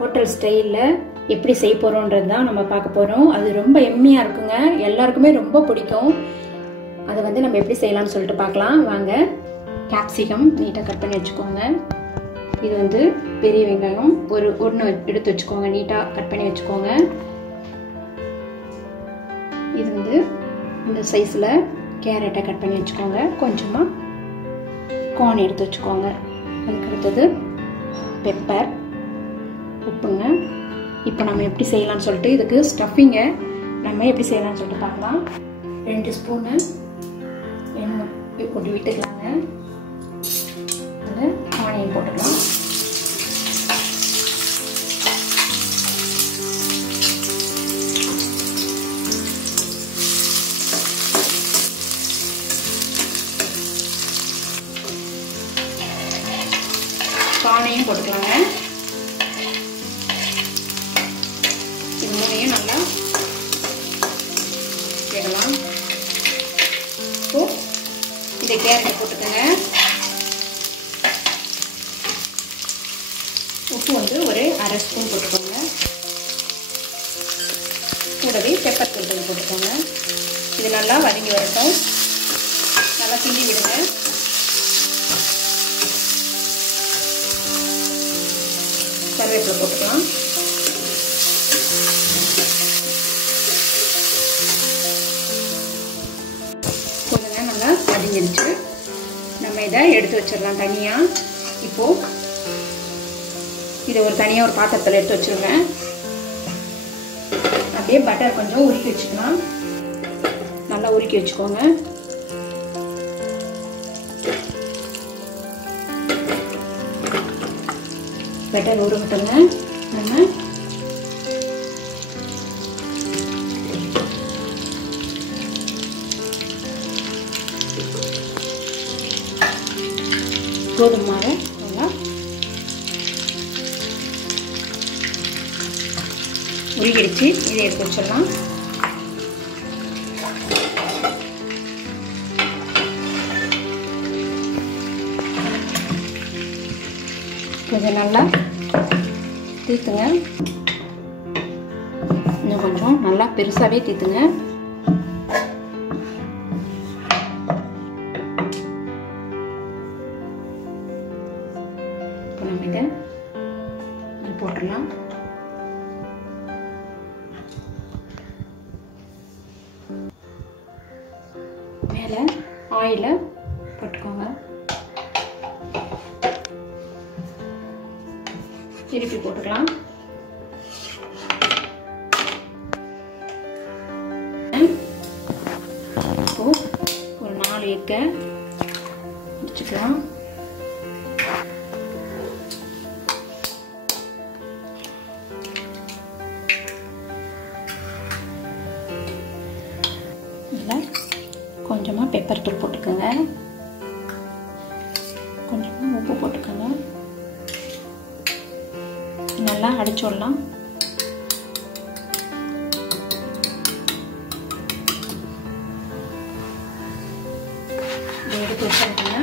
Hotel ஸ்டைலில் எப்படி செய்ய போகிறோன்றது தான் நம்ம பார்க்க போகிறோம். அது ரொம்ப எம்மியாக இருக்குங்க, எல்லாருக்குமே ரொம்ப பிடிக்கும். அதை வந்து நம்ம எப்படி செய்யலாம்னு சொல்லிட்டு பார்க்கலாம் வாங்க. கேப்சிகம் நீட்டாக கட் பண்ணி வச்சுக்கோங்க. இது வந்து பெரிய வெங்காயம் ஒன்று எடுத்து வச்சுக்கோங்க, நீட்டாக கட் பண்ணி வச்சுக்கோங்க. இது வந்து இந்த சைஸில் கேரட்டை கட் பண்ணி வச்சுக்கோங்க. கொஞ்சமாக கார்ன் எடுத்து வச்சுக்கோங்க. அதுக்கு அடுத்தது பெப்பர், உப்புங்க. இப்போ நம்ம எப்படி செய்யலாம்னு சொல்லிட்டு இதுக்கு ஸ்டஃபிங்கை நம்ம எப்படி செய்யலாம்னு சொல்லிட்டு பார்க்கலாம். 2 ஸ்பூனு எண்ணெய் போட்டு விட்டுக்கலாங்க. அதில் ஆனியன் போட்டுக்கலாம். கார்னையும் போட்டுக்கலாங்க. இது மூணையும் நல்லா வேகலாம். இப்போ இதை கேரட்டை போட்டுக்கோங்க. உப்பு வந்து ஒரு 1/2 ஸ்பூன் போட்டுக்கோங்க. கூடவே பெப்பர் தூள் போட்டுக்கோங்க. இது நல்லா வதங்கி வரட்டும். நல்லா கிண்டி விடுங்க. கருவேப்பிலை போட்டுக்கலாம். கொஞ்சம் நல்லா வதங்கிடுச்சு. நம்ம இதை எடுத்து வச்சிடலாம் தனியாக. இப்போது இதை தனியாக ஒரு பாத்திரத்தில் எடுத்து வச்சுருங்க. அப்படியே பட்டர் கொஞ்சம் உருக்கி வச்சுக்கலாம். நல்லா உருக்கி வச்சுக்கோங்க. பட்டர் உருகட்டுங்க. நம்ம கோதுமை மாவை நல்லா உருகிடுச்சு. இதை எடுத்து வச்சிடலாம். கொஞ்சம் நல்லா தீத்துங்க. இன்னும் கொஞ்சம் நல்லா பெருசாகவே தீத்துங்க. இப்போ நம்ம இதை போட்டுடலாம். மேலே ஆயிலை போட்டுக்கோங்க. திருப்பி போட்டுக்கலாம். இப்போ ஒரு 4 எக்கை வச்சுக்கலாம். இதில் கொஞ்சமாக பெப்பர் தூள் போட்டுக்கோங்க. கொஞ்சமாக உப்பு போட்டுக்கோங்க. நல்லா அடிச்சு விடலாம். எடுத்து வச்சுருக்கேங்க.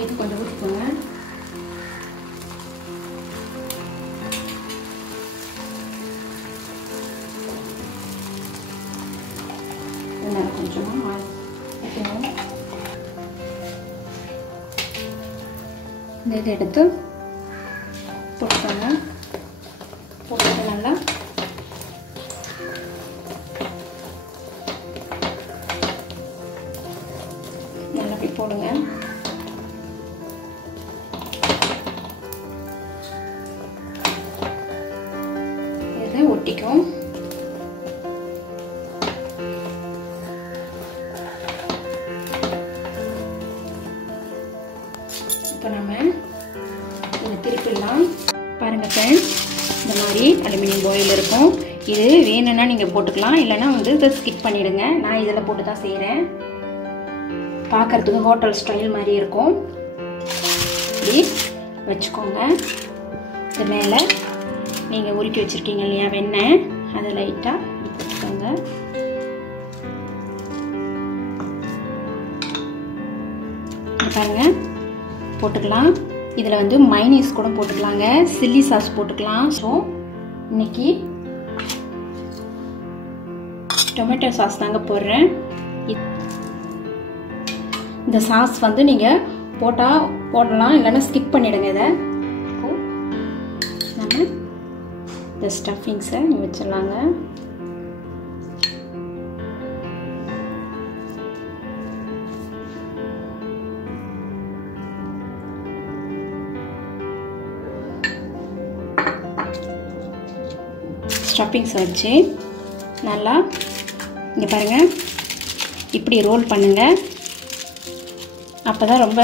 இது கொஞ்சம் ஊற்றிக்கோங்க. கொஞ்சமாக இந்த இதை எடுத்து போட்டுக்கோங்க. போட்டு நல்லா அப்படி போடுங்க. இதை ஒட்டிக்கும். இப்போ நம்ம இதை திருப்பிடலாம். பாருங்கள் ஃப்ரெண்ட்ஸ், இந்த மாதிரி அலுமினியம் பாயில் இருக்கும். இது வேணும்னா நீங்கள் போட்டுக்கலாம், இல்லைன்னா வந்து இதை ஸ்கிப் பண்ணிவிடுங்க. நான் இதில் போட்டு தான் செய்கிறேன். பார்க்குறதுக்கு ஹோட்டல் ஸ்டைல் மாதிரி இருக்கும். இப்படி வச்சுக்கோங்க. இது மேலே நீங்கள் உருக்கி வச்சுருக்கீங்க இல்லையா வெண்ணெய், அதை லைட்டாக போட்டுக்கோங்க. பாருங்க போட்டுக்கலாம். இதில் வந்து மைனீஸ் கூட போட்டுக்கலாங்க, சில்லி சாஸ் போட்டுக்கலாம். ஸோ இன்னைக்கு டொமேட்டோ சாஸ் தாங்க போடுறேன். இந்த சாஸ் வந்து நீங்கள் போடலாம், இல்லைன்னா ஸ்கிப் பண்ணிடுங்க. இதை நம்ம இந்த ஸ்டஃபிங்ஸை வச்சிடலாங்க. ஸ்டஃபிங்ஸ் வச்சு நல்லா இங்கே பாருங்கள், இப்படி ரோல் பண்ணுங்கள். அப்போ தான் ரொம்ப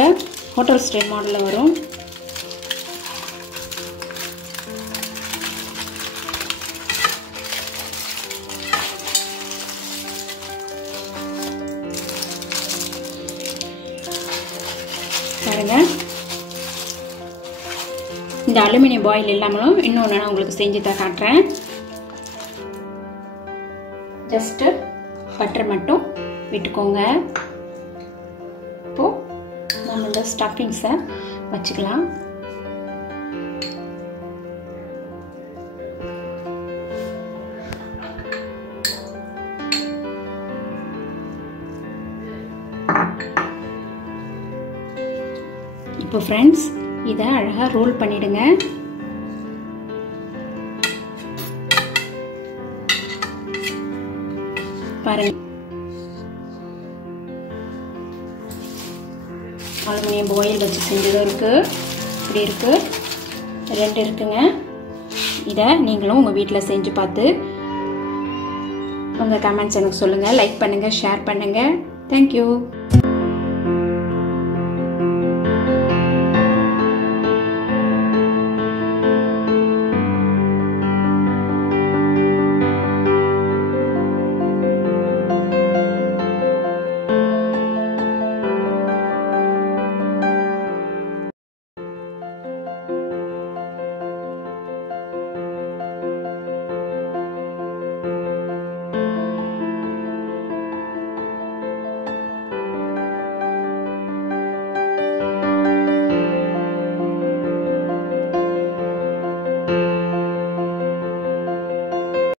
ஹோட்டல் ஸ்டைல் மாடலில் வரும். பாருங்கள், இந்த அலுமினியம் பாயில் இல்லாமலும் இன்னொன்று நான் உங்களுக்கு செஞ்சு தான் காட்டுறேன். ஜஸ்ட்டு பட்டர் மட்டும் விட்டுக்கோங்க. இப்போது நம்ம இந்த ஸ்டஃபிங்ஸை வச்சுக்கலாம். இப்போ ஃப்ரெண்ட்ஸ், இதை அழகாக ரோல் பண்ணிடுங்க. பாருங்க, அலுமினியம் பாயில் வச்சு செஞ்சதும் இருக்குது, இப்படி இருக்குது, 2 இருக்குங்க. இதை நீங்களும் உங்கள் வீட்டில் செஞ்சு பார்த்து உங்கள் கமெண்ட்ஸ் எனக்கு சொல்லுங்கள். லைக் பண்ணுங்கள், ஷேர் பண்ணுங்கள். தேங்க்யூ.